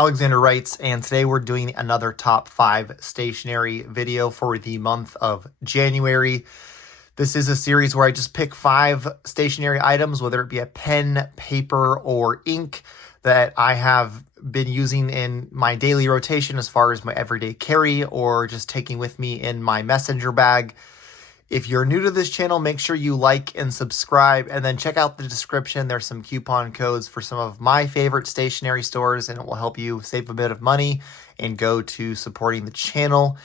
Alexander writes, and today we're doing another top 5 stationery video for the month of January. This is a series where I just pick 5 stationery items, whether it be a pen, paper, or ink, that I have been using in my daily rotation as far as my everyday carry or just taking with me in my messenger bag. If you're new to this channel, make sure you like and subscribe, and then check out the description. There's some coupon codes for some of my favorite stationery stores, and it will help you save a bit of money and go to supporting the channel.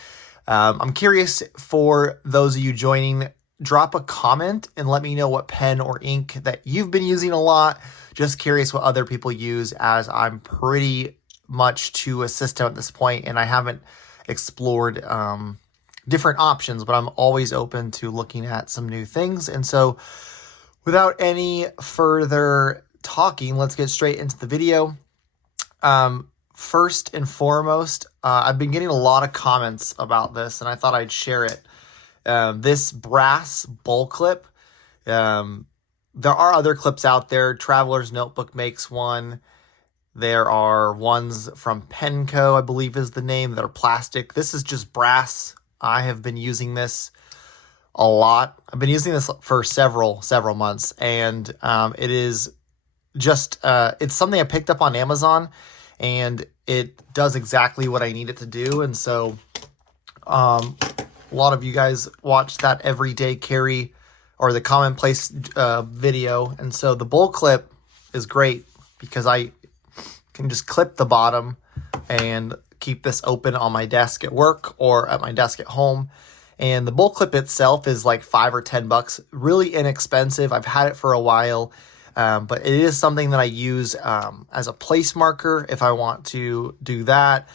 I'm curious, for those of you joining, drop a comment and let me know what pen or ink that you've been using a lot. Just curious what other people use, as I'm pretty much to a system at this point, and I haven't explored different options, but I'm always open to looking at some new things. And so without any further talking, let's get straight into the video. First and foremost, I've been getting a lot of comments about this, and I thought I'd share it. This brass bowl clip, there are other clips out there. Traveler's Notebook makes one. There are ones from Penco, I believe is the name, that are plastic. This is just brass. I have been using this a lot. I've been using this for several months, and it is just, it's something I picked up on Amazon, and it does exactly what I need it to do. And so a lot of you guys watch that everyday carry or the commonplace video. And so the bowl clip is great because I can just clip the bottom and keep this open on my desk at work or at my desk at home. And the bowl clip itself is like $5 or $10, really inexpensive. I've had it for a while, but it is something that I use as a place marker if I want to do that.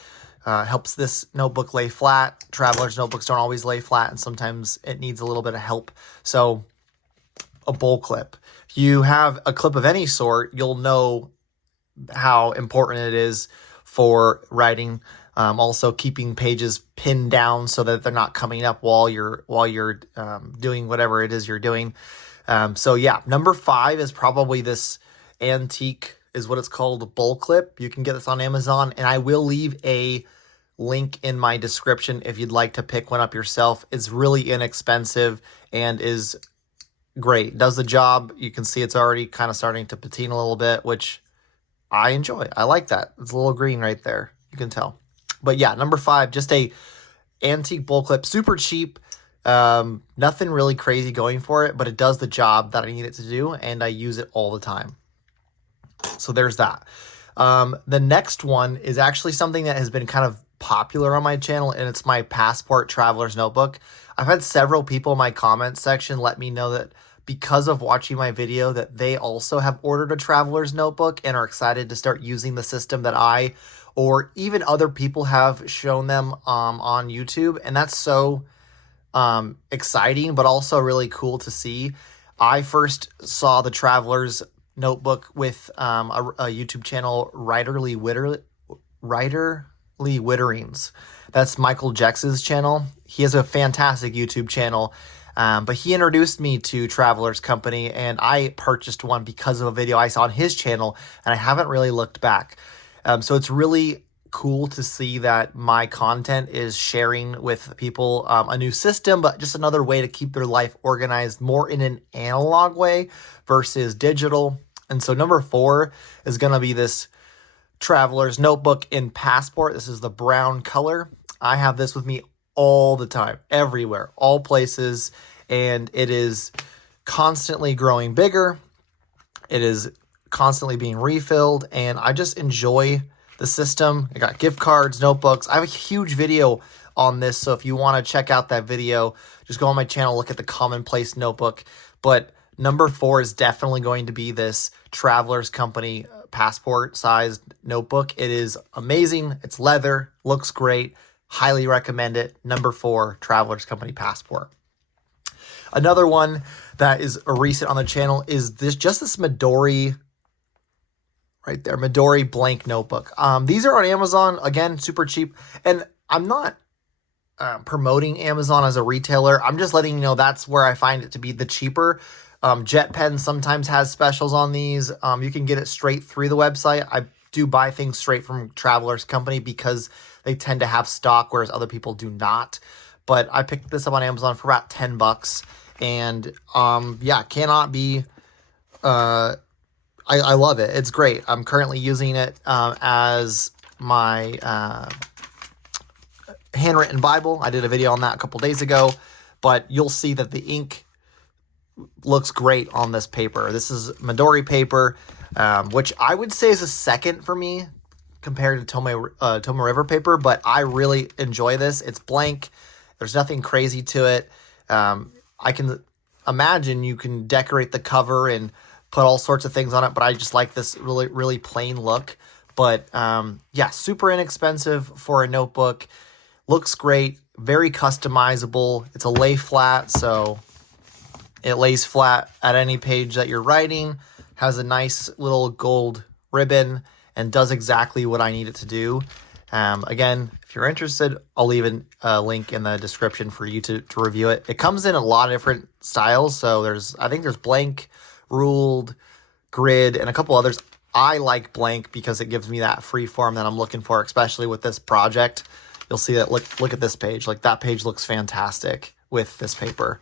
Helps this notebook lay flat. Traveler's notebooks don't always lay flat, and sometimes it needs a little bit of help. So a bowl clip. If you have a clip of any sort, you'll know how important it is for writing. Also keeping pages pinned down so that they're not coming up while you're doing whatever it is you're doing. So yeah, number 5 is probably this antique, is what it's called, bowl clip. You can get this on Amazon, and I will leave a link in my description if you'd like to pick one up yourself. It's really inexpensive and is great. Does the job. You can see it's already kind of starting to patina a little bit, which I enjoy. I like that. It's a little green right there. You can tell. But yeah, number 5, just a antique bowl clip, super cheap. Nothing really crazy going for it, but it does the job that I need it to do, and I use it all the time. So there's that. The next one is actually something that has been kind of popular on my channel, and it's my Passport Traveler's Notebook. I've had several people in my comments section let me know that because of watching my video that they also have ordered a Traveler's Notebook and are excited to start using the system that I or even other people have shown them on YouTube. And that's so exciting, but also really cool to see. I first saw the Traveler's Notebook with a YouTube channel, Writerly Witterings. That's Michael Jex's channel. He has a fantastic YouTube channel, but he introduced me to Traveler's Company, and I purchased one because of a video I saw on his channel, and I haven't really looked back. So it's really cool to see that my content is sharing with people a new system, but just another way to keep their life organized more in an analog way versus digital. And so number 4 is going to be this Traveler's Notebook in Passport. This is the brown color. I have this with me all the time, everywhere, all places, and it is constantly growing bigger. It is constantly being refilled, and I just enjoy the system. I got gift cards, notebooks. I have a huge video on this, so if you want to check out that video, just go on my channel, look at the commonplace notebook. But number 4 is definitely going to be this Traveler's Company passport sized notebook. It is amazing. It's leather, looks great. Highly recommend it. Number 4, Traveler's Company Passport. Another one that is a recent on the channel is this Midori right there, Midori blank notebook. These are on Amazon, again, super cheap. And I'm not promoting Amazon as a retailer. I'm just letting you know that's where I find it to be the cheaper. JetPen sometimes has specials on these. You can get it straight through the website. I do buy things straight from Traveler's Company because they tend to have stock, whereas other people do not. But I picked this up on Amazon for about $10, and yeah, cannot be. I love it. It's great. I'm currently using it as my handwritten Bible. I did a video on that a couple days ago, but you'll see that the ink looks great on this paper. This is Midori paper, which I would say is a second for me compared to Toma River paper, but I really enjoy this. It's blank. There's nothing crazy to it. I can imagine you can decorate the cover and put all sorts of things on it, but I just like this really, really plain look. But yeah, super inexpensive for a notebook. Looks great, very customizable. It's a lay flat, so it lays flat at any page that you're writing, has a nice little gold ribbon, and does exactly what I need it to do. Again, if you're interested, I'll leave a link in the description for you to review it. It comes in a lot of different styles, so I think there's blank, ruled, grid, and a couple others. I like blank because it gives me that free form that I'm looking for, especially with this project. You'll see that, look at this page. Like, that page looks fantastic with this paper.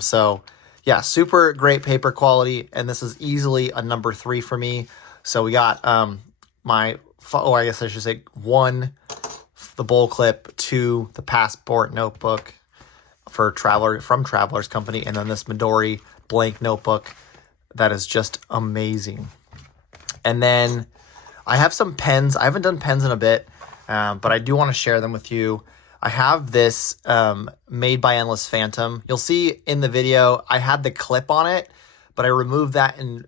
So yeah, super great paper quality, and this is easily a number 3 for me. So we got I guess I should say 1, the bowl clip, 2, the passport notebook from Traveler's Company, and then this Midori blank notebook that is just amazing. And then I have some pens. I haven't done pens in a bit, but I do want to share them with you. I have this Made by Endless Phantom. You'll see in the video, I had the clip on it, but I removed that and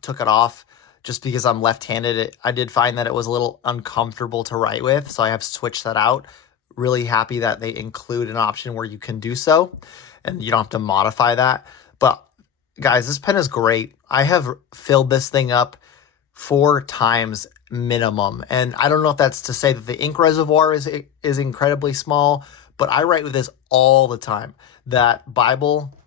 took it off just because I'm left-handed. I did find that it was a little uncomfortable to write with, so I have switched that out. Really happy that they include an option where you can do so, and you don't have to modify that. But guys, this pen is great. I have filled this thing up 4 times minimum, and I don't know if that's to say that the ink reservoir is incredibly small, but I write with this all the time. That Bible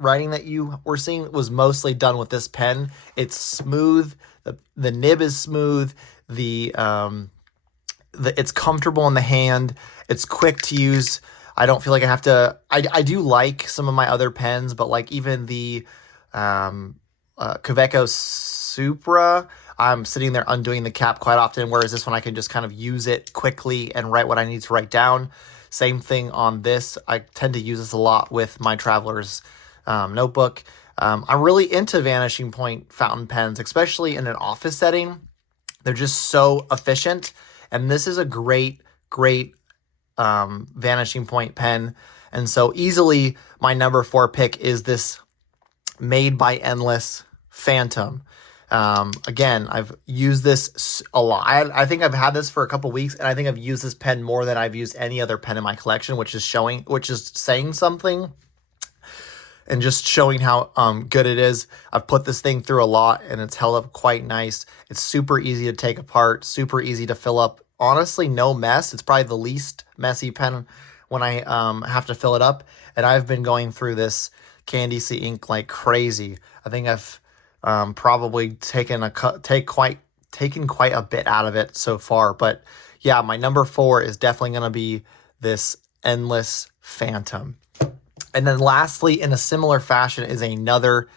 writing that you were seeing was mostly done with this pen. It's smooth. The nib is smooth. It's comfortable in the hand. It's quick to use. I don't feel like I have to. I do like some of my other pens, but like even the Kaweco Supra, I'm sitting there undoing the cap quite often, whereas this one I can just kind of use it quickly and write what I need to write down. Same thing on this. I tend to use this a lot with my Traveler's notebook. I'm really into Vanishing Point fountain pens, especially in an office setting. They're just so efficient, and this is a great Vanishing Point pen. And so easily my number 4 pick is this Made by Endless Phantom. Again, I've used this a lot. I think I've had this for a couple weeks, and I think I've used this pen more than I've used any other pen in my collection, which is saying something and just showing how good it is. I've put this thing through a lot, and it's held up quite nice. It's super easy to take apart, super easy to fill up. Honestly, no mess. It's probably the least messy pen when I have to fill it up, and I've been going through this Candy Sea ink like crazy. I think I've probably taken quite a bit out of it so far. But yeah, my number 4 is definitely going to be this Endless Phantom. And then lastly, in a similar fashion, is another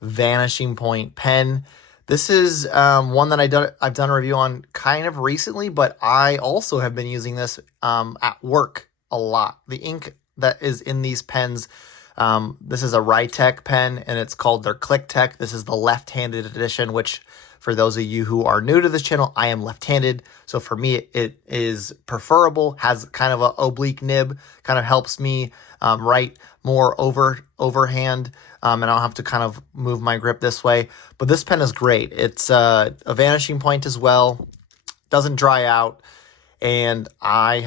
Vanishing Point pen. This is one that I've done a review on kind of recently, but I also have been using this at work a lot. The ink that is in these pens, this is a Ritec pen, and it's called their ClickTech. This is the left-handed edition, which for those of you who are new to this channel, I am left-handed. So for me, it is preferable, has kind of an oblique nib, kind of helps me write more overhand, and I don't have to kind of move my grip this way. But this pen is great. It's a Vanishing Point as well, doesn't dry out, and I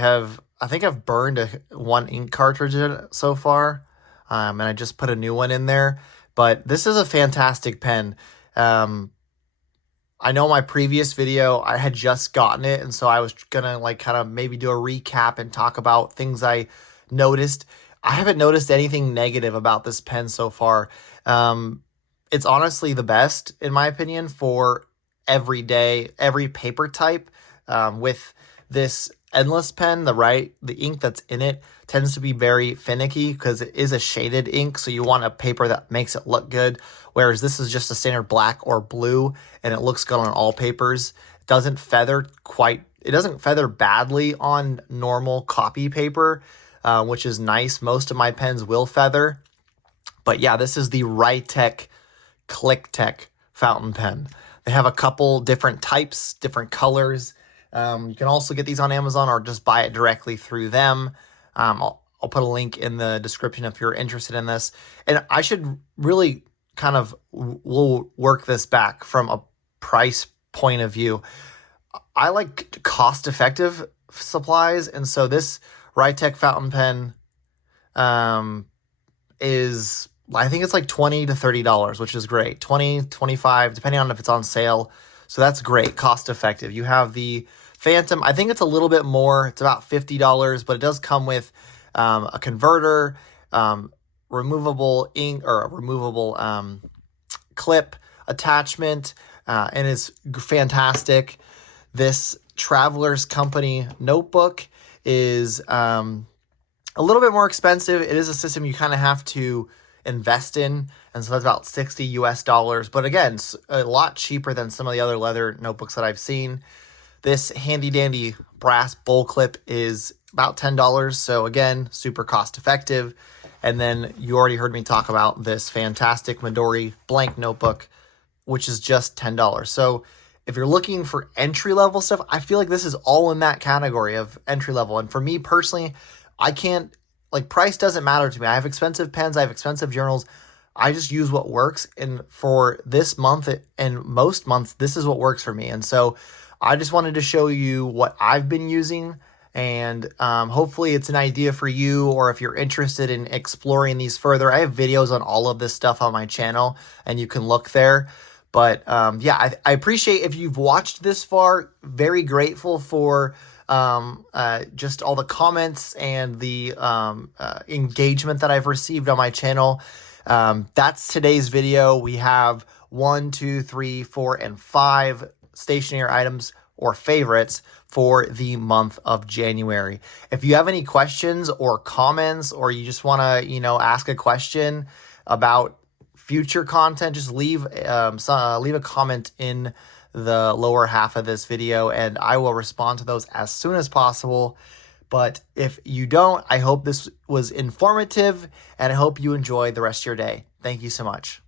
think I've burned 1 ink cartridge in it so far, and I just put a new one in there. But this is a fantastic pen. I know my previous video, I had just gotten it, and so I was gonna like kind of maybe do a recap and talk about things I noticed. I haven't noticed anything negative about this pen so far. It's honestly the best, in my opinion, for every day, every paper type. With this Endless pen, the ink that's in it tends to be very finicky because it is a shaded ink, so you want a paper that makes it look good, whereas this is just a standard black or blue and it looks good on all papers. It doesn't feather badly on normal copy paper, which is nice. Most of my pens will feather. But yeah, this is the Ritec ClickTech fountain pen. They have a couple different types, different colors. You can also get these on Amazon or just buy it directly through them. I'll put a link in the description if you're interested in this. And I should really we'll work this back from a price point of view. I like cost-effective supplies, and so this Ritec fountain pen is, I think it's like $20 to $30, which is great. 20, 25, depending on if it's on sale. So that's great, cost-effective. You have the Phantom. I think it's a little bit more. It's about $50, but it does come with a converter, removable ink, or a removable clip attachment, and it's fantastic. This Traveler's Company notebook is a little bit more expensive. It is a system you kind of have to invest in, and so that's about $60 US. But again, it's a lot cheaper than some of the other leather notebooks that I've seen. This handy dandy brass bowl clip is about $10, so again, super cost effective. And then you already heard me talk about this fantastic Midori blank notebook, which is just $10. So if you're looking for entry-level stuff, I feel like this is all in that category of entry-level. And for me personally, price doesn't matter to me. I have expensive pens, I have expensive journals. I just use what works. And for this month and most months, this is what works for me. And so I just wanted to show you what I've been using, and hopefully it's an idea for you, or if you're interested in exploring these further. I have videos on all of this stuff on my channel, and you can look there. But yeah, I appreciate if you've watched this far. Very grateful for just all the comments and the engagement that I've received on my channel. That's today's video. We have 1, 2, 3, 4, and 5 stationery items or favorites for the month of January. If you have any questions or comments, or you just want to, ask a question about future content, just leave a comment in the lower half of this video, and I will respond to those as soon as possible. But if you don't, I hope this was informative, and I hope you enjoy the rest of your day. Thank you so much.